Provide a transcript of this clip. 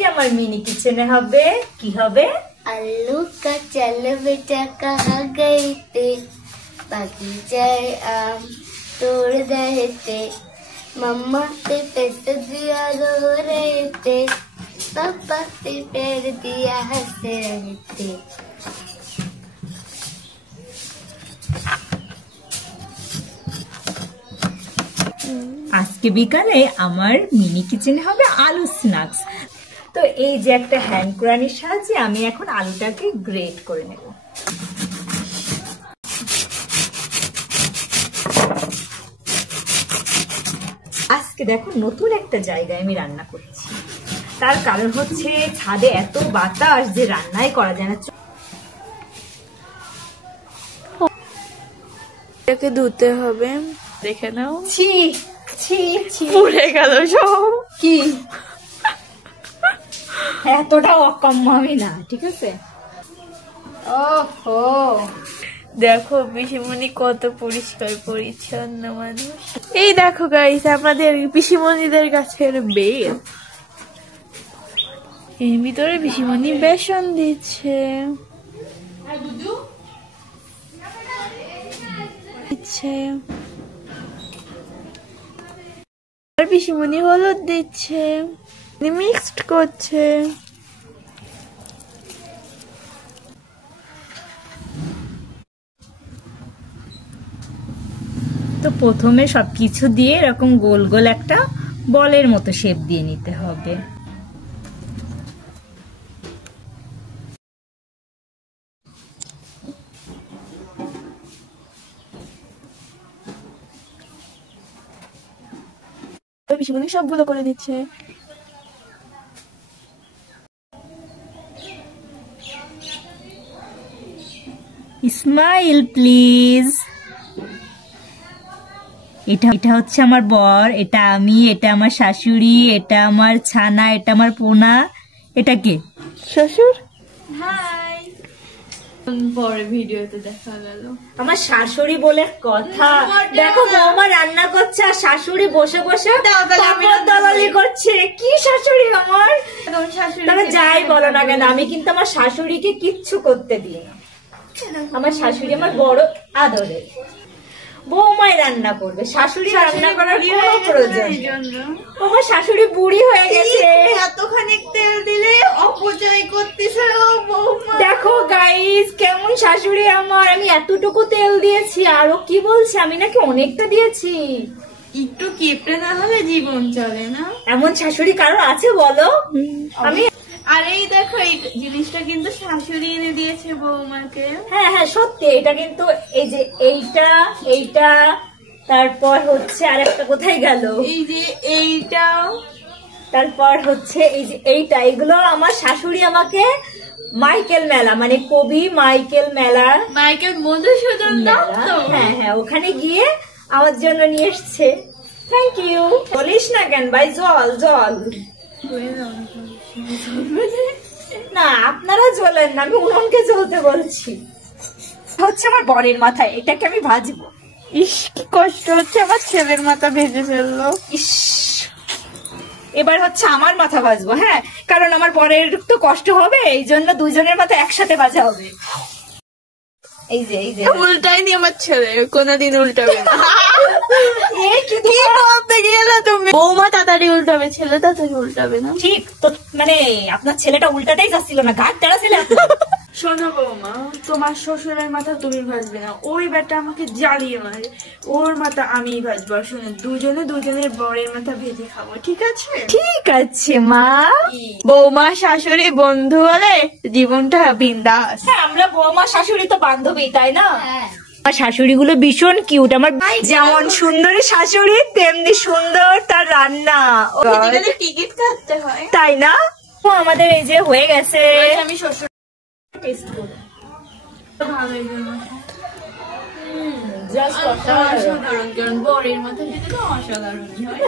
আজকে আমার মিনি কিচেনে হবে কি হবে? आलू का चल बेटा कहाँ गए थे, बगीचाए आम तोड़ रहे थे, मम्मा से पैसे दिया रो रहे थे, पापा से पैर दिया हंस रहे थे। আজকে বিকালে আমার মিনি কিচেনে হবে আলু স্ন্যাক্স। তো এই যে একটা হ্যান্ড ক্রানির সাহায্যে আমি এখন আলুটাকে গ্রেট করে নেব। আজকে দেখো নতুন একটা জায়গায় আমি রান্না করছি, তার কারণ হচ্ছে ছাদে এত বাতাস যে রান্নাই করা যায় না। এটাকে ধুতে হবে, দেখে নাও। ছি ছি ছি, পুড়ে গেল সব। কি এতটা অকম্য আমি না, ঠিক আছে। ওহো, দেখো পিসিমণি কত পরিষ্কার পরিচ্ছন্ন মানুষ। এই দেখো গাইস, আমাদের পিসিমণিদের গাছের বেল, এর ভিতরে পিসিমণি বেসন দিচ্ছে। আর পিসিমণি হলুদ দিচ্ছে, মিক্সড করছে। তো প্রথমে সবকিছু দিয়ে এরকম গোল গোল একটা বলের মতো শেপ দিয়ে নিতে হবে। পিসিমণি সবগুলো করে দিচ্ছে। Smile please. এটা হচ্ছে আমার বর, এটা আমি, এটা আমার শাশুড়ি, এটা আমার ছানা, এটা আমার পোনা। এটা কে? শ্বশুর। হাই, পরে ভিডিওতে দেখা গেল আমার শাশুড়ি বলে কথা। দেখো বৌমা রান্না করছে আর শাশুড়ি বসে বসে দালালি করছে। কি শাশুড়ি আমার! তবে যাই বলো না কেন, আমি কিন্তু আমার শাশুড়িকে কিচ্ছু করতে দিই না। আমার শাশুড়ি আমার বড় আদরের। বৌমাই রান্না করবে, শাশুড়ি রান্না করার কোনো প্রয়োজন। আমার শাশুড়ি বুড়ি হয়ে গেছে, এতখানি তেল দিলে অপচয় করতেছে বৌমা। দেখো গাইস কেমন শাশুড়ি আমার। আমি এতটুকু তেল দিয়েছি, আরো কি বলছে আমি নাকি অনেকটা দিয়েছি। একটু কেপড়ে না হলে জীবন চলে না। এমন শাশুড়ি কারো আছে বলো? আমি আর এই দেখো, এই জিনিসটা কিন্তু শাশুড়ি এনে দিয়েছে বৌমাকে। হ্যাঁ হ্যাঁ সত্যি, এটা কিন্তু এই যে এইটা তারপর হচ্ছে আর একটা কোথায় গেল, এই যে এইটা, তারপর হচ্ছে এই যে এইটা, এগুলো আমার শাশুড়ি আমাকে মাইকেল মেলা, মানে কবি মাইকেল মেলা, মাইকেল মধুসূদন দত্ত, হ্যাঁ হ্যাঁ ওখানে গিয়ে আমার জন্য নিয়ে এসছে। Thank you. বলিস না কেন ভাই, জল জল না, আপনারা জ্বলেন না, আমি উনুনকে জ্বলতে বলছি। হচ্ছে আমার বরের মাথায়, এটাকে আমি ভাজবো। ইস কি কষ্ট হচ্ছে, আমার ছেলের মাথা ভেজে ফেললো। ইস, এবার হচ্ছে আমার মাথা ভাজবো। হ্যাঁ, কারণ আমার বরের তো কষ্ট হবে, এই জন্য দুজনের মাথা একসাথে ভাজা হবে। এই যে উল্টাই নি আমার ছেলে, কোনদিন উল্টাবে না। তুমি বৌমা তাড়াতাড়ি উল্টাবে, ছেলে তাড়াতাড়ি উল্টাবে না। ঠিক তো, মানে আপনার ছেলেটা উল্টাতেই যাচ্ছিল না, ঘাট তেড়া ছিল। শোনো বৌমা, তোমার শ্বশুরের মাথা তুমি ভাজবে না, ওই বেটা আমাকে জ্বালিয়ে মারে, ওর মাথা আমি ভাজবো। শোনো, দুজনের বরের মাথা ভেজে খাবো, ঠিক আছে? ঠিক আছে মা। বৌমা শাশুড়ি বন্ধু হলে জীবনটা বিন্দাস। হ্যাঁ, আমরা বৌমা শাশুড়ি তো বান্ধবী, তাই না? আমার শাশুড়ি গুলো ভীষণ কিউট। আমার যেমন সুন্দরী শাশুড়ি তেমনি সুন্দর তার রান্না। টিকিট কাটতে হয়, তাই না? আমাদের এই যে হয়ে গেছে। আমি শ্বশুর টেস্ট করব, ভালোই জাস্ট অসাধারণ। অসাধারণ, কারণ বরের মাথা যেতে তো অসাধারণই হয়।